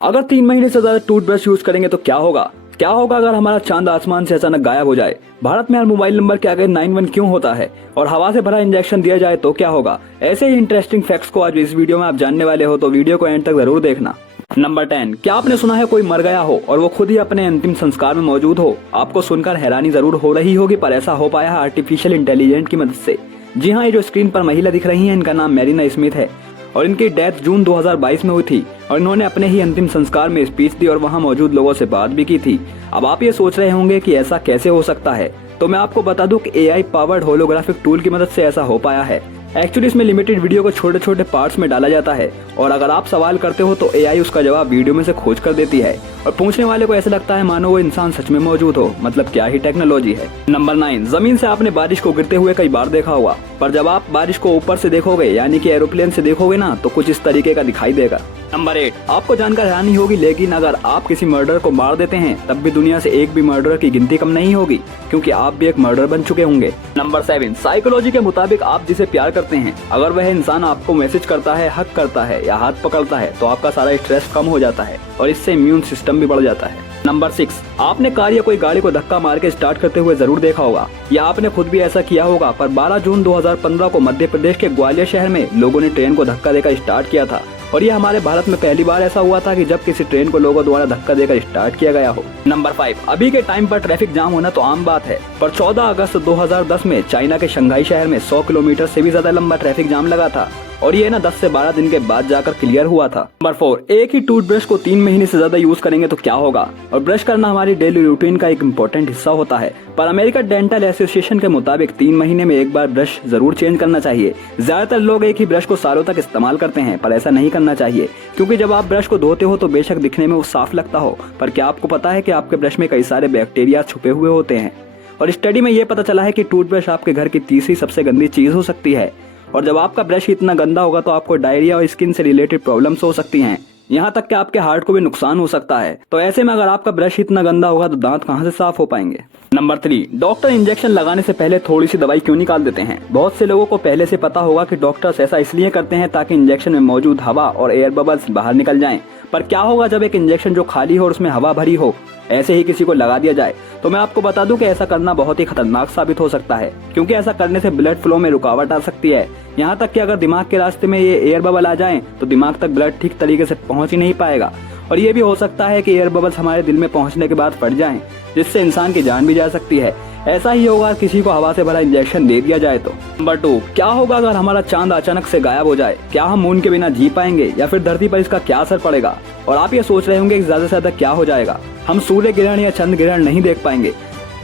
अगर 3 महीने से ज्यादा टूथब्रश यूज करेंगे तो क्या होगा? क्या होगा अगर हमारा चांद आसमान से अचानक गायब हो जाए? भारत में हर मोबाइल नंबर के आगे 91 क्यों होता है? और हवा से भरा इंजेक्शन दिया जाए तो क्या होगा? ऐसे ही इंटरेस्टिंग फैक्ट्स को आज इस वीडियो में आप जानने वाले हो, तो वीडियो को एंड तक जरूर देखना। नंबर 10, क्या आपने सुना है कोई मर गया हो और वो खुद ही अपने अंतिम संस्कार में मौजूद हो? आपको सुनकर हैरानी जरूर हो रही होगी, पर ऐसा हो पाया है आर्टिफिशियल इंटेलिजेंस की मदद से। जी हाँ, ये जो स्क्रीन पर महिला दिख रही है, इनका नाम मैरिना स्मिथ है और इनकी डेथ जून 2022 में हुई थी और इन्होंने अपने ही अंतिम संस्कार में स्पीच दी और वहां मौजूद लोगों से बात भी की थी। अब आप ये सोच रहे होंगे कि ऐसा कैसे हो सकता है, तो मैं आपको बता दूं कि एआई पावर्ड होलोग्राफिक टूल की मदद से ऐसा हो पाया है। एक्चुअली इसमें लिमिटेड वीडियो को छोटे छोटे पार्ट्स में डाला जाता है और अगर आप सवाल करते हो तो एआई उसका जवाब वीडियो में से खोज कर देती है और पूछने वाले को ऐसा लगता है मानो वो इंसान सच में मौजूद हो। मतलब क्या ही टेक्नोलॉजी है। नंबर 9, जमीन से आपने बारिश को गिरते हुए कई बार देखा होगा, पर जब आप बारिश को ऊपर से देखोगे यानी कि एरोप्लेन से देखोगे ना, तो कुछ इस तरीके का दिखाई देगा। नंबर 8, आपको जानकर हैरानी होगी, लेकिन अगर आप किसी मर्डर को मार देते हैं तब भी दुनिया से एक भी मर्डर की गिनती कम नहीं होगी, क्योंकि आप भी एक मर्डर बन चुके होंगे। नंबर 7, साइकोलॉजी के मुताबिक आप जिसे प्यार करते हैं, अगर वह इंसान आपको मैसेज करता है, हक करता है या हाथ पकड़ता है, तो आपका सारा स्ट्रेस कम हो जाता है और इससे इम्यून सिस्टम भी बढ़ जाता है। नंबर 6, आपने कार या कोई गाड़ी को धक्का मार के स्टार्ट करते हुए जरूर देखा होगा या आपने खुद भी ऐसा किया होगा, पर 12 जून 2015 को मध्य प्रदेश के ग्वालियर शहर में लोगों ने ट्रेन को धक्का देकर स्टार्ट किया था और ये हमारे भारत में पहली बार ऐसा हुआ था कि जब किसी ट्रेन को लोगों द्वारा धक्का देकर स्टार्ट किया गया हो। नंबर 5, अभी के टाइम पर ट्रैफिक जाम होना तो आम बात है, पर 14 अगस्त 2010 में चाइना के शंघाई शहर में 100 किलोमीटर से भी ज्यादा लंबा ट्रैफिक जाम लगा था और ये 10 से 12 दिन के बाद जाकर क्लियर हुआ था। नंबर 4, एक ही टूथब्रश को 3 महीने से ज्यादा यूज करेंगे तो क्या होगा? और ब्रश करना हमारी डेली रूटीन का एक इम्पोर्टेंट हिस्सा होता है, पर अमेरिकन डेंटल एसोसिएशन के मुताबिक 3 महीने में एक बार ब्रश जरूर चेंज करना चाहिए। ज्यादातर लोग एक ही ब्रश को सालों तक इस्तेमाल करते हैं, पर ऐसा नहीं करना चाहिए, क्योंकि जब आप ब्रश को धोते हो तो बेशक दिखने में वो साफ लगता हो, पर क्या आपको पता है कि आपके ब्रश में कई सारे बैक्टीरिया छुपे हुए होते हैं। और स्टडी में ये पता चला है कि टूथब्रश आपके घर की तीसरी सबसे गंदी चीज हो सकती है और जब आपका ब्रश इतना गंदा होगा तो आपको डायरिया और स्किन से रिलेटेड प्रॉब्लम्स हो सकती हैं, यहाँ तक कि आपके हार्ट को भी नुकसान हो सकता है। तो ऐसे में अगर आपका ब्रश इतना गंदा होगा तो दांत कहाँ से साफ हो पाएंगे? नंबर 3, डॉक्टर इंजेक्शन लगाने से पहले थोड़ी सी दवाई क्यों निकाल देते हैं? बहुत से लोगों को पहले से पता होगा कि डॉक्टर्स ऐसा इसलिए करते हैं ताकि इंजेक्शन में मौजूद हवा और एयर बबल्स बाहर निकल जाएं। पर क्या होगा जब एक इंजेक्शन जो खाली हो और उसमें हवा भरी हो ऐसे ही किसी को लगा दिया जाए? तो मैं आपको बता दूं कि ऐसा करना बहुत ही खतरनाक साबित हो सकता है, क्योंकि ऐसा करने से ब्लड फ्लो में रुकावट आ सकती है। यहाँ तक कि अगर दिमाग के रास्ते में ये एयर बबल आ जाएं तो दिमाग तक ब्लड ठीक तरीके से पहुंच ही नहीं पाएगा और ये भी हो सकता है कि एयर बबल्स हमारे दिल में पहुंचने के बाद फट जाएं, जिससे इंसान की जान भी जा सकती है। ऐसा ही होगा किसी को हवा से भरा इंजेक्शन दे दिया जाए तो। नंबर 2, क्या होगा अगर हमारा चांद अचानक से गायब हो जाए? क्या हम मून के बिना जी पाएंगे या फिर धरती पर इसका क्या असर पड़ेगा? और आप ये सोच रहे होंगे कि ज्यादा से ज्यादा क्या हो जाएगा, हम सूर्य ग्रहण या चंद्र ग्रहण नहीं देख पाएंगे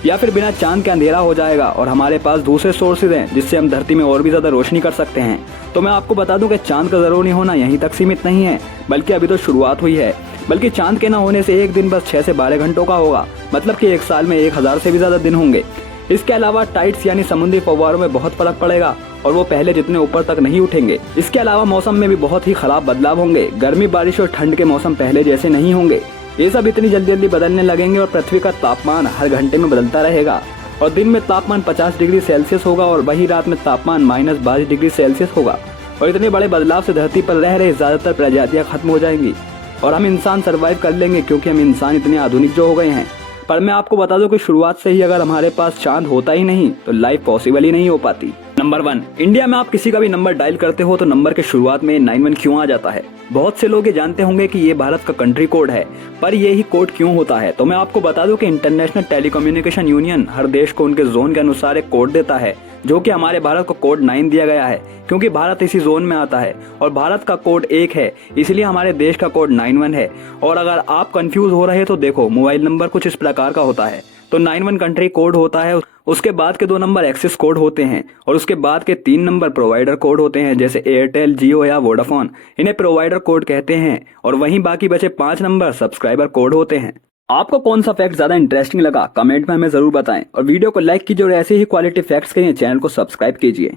या फिर बिना चांद के अंधेरा हो जाएगा और हमारे पास दूसरे सोर्सेज हैं जिससे हम धरती में और भी ज्यादा रोशनी कर सकते हैं? तो मैं आपको बता दूं कि चांद का जरूरी होना यहीं तक सीमित नहीं है, बल्कि अभी तो शुरुआत हुई है। बल्कि चांद के न होने से एक दिन बस 6 से 12 घंटों का होगा, मतलब कि एक साल में 1000 से भी ज्यादा दिन होंगे। इसके अलावा टाइड्स यानी समुद्री फव्वारों में बहुत फर्क पड़ेगा और वो पहले जितने ऊपर तक नहीं उठेंगे। इसके अलावा मौसम में भी बहुत ही खराब बदलाव होंगे। गर्मी, बारिश और ठंड के मौसम पहले जैसे नहीं होंगे। ये सब इतनी जल्दी जल्दी बदलने लगेंगे और पृथ्वी का तापमान हर घंटे में बदलता रहेगा और दिन में तापमान 50 डिग्री सेल्सियस होगा और वही रात में तापमान -22 डिग्री सेल्सियस होगा। और इतने बड़े बदलाव से धरती पर रह रहे ज्यादातर प्रजातियां खत्म हो जाएंगी और हम इंसान सर्वाइव कर लेंगे, क्योंकि हम इंसान इतने आधुनिक जो हो गए हैं। पर मैं आपको बता दूं कि शुरुआत से ही अगर हमारे पास चांद होता ही नहीं तो लाइफ पॉसिबल ही नहीं हो पाती। नंबर 1, इंडिया में आप किसी का भी नंबर डायल करते हो तो नंबर के शुरुआत में 91 क्यों आ जाता है? बहुत से लोग ये जानते होंगे कि ये भारत का कंट्री कोड है, पर ये ही कोड क्यों होता है? तो मैं आपको बता दूं कि इंटरनेशनल टेलीकम्युनिकेशन यूनियन हर देश को उनके जोन के अनुसार एक कोड देता है, जो कि हमारे भारत को कोड 9 दिया गया है, क्योंकि भारत इसी जोन में आता है और भारत का कोड 1 है, इसलिए हमारे देश का कोड 91 है। और अगर आप कंफ्यूज हो रहे तो देखो, मोबाइल नंबर कुछ इस प्रकार का होता है। तो 91 कंट्री कोड होता है, उसके बाद के 2 नंबर एक्सेस कोड होते हैं और उसके बाद के 3 नंबर प्रोवाइडर कोड होते हैं, जैसे एयरटेल, जियो या वोडाफोन, इन्हें प्रोवाइडर कोड कहते हैं। और वहीं बाकी बचे 5 नंबर सब्सक्राइबर कोड होते हैं। आपको कौन सा फैक्ट ज्यादा इंटरेस्टिंग लगा कमेंट में हमें जरूर बताएं और वीडियो को लाइक कीजिए और ऐसे ही क्वालिटी फैक्ट्स के लिए चैनल को सब्सक्राइब कीजिए।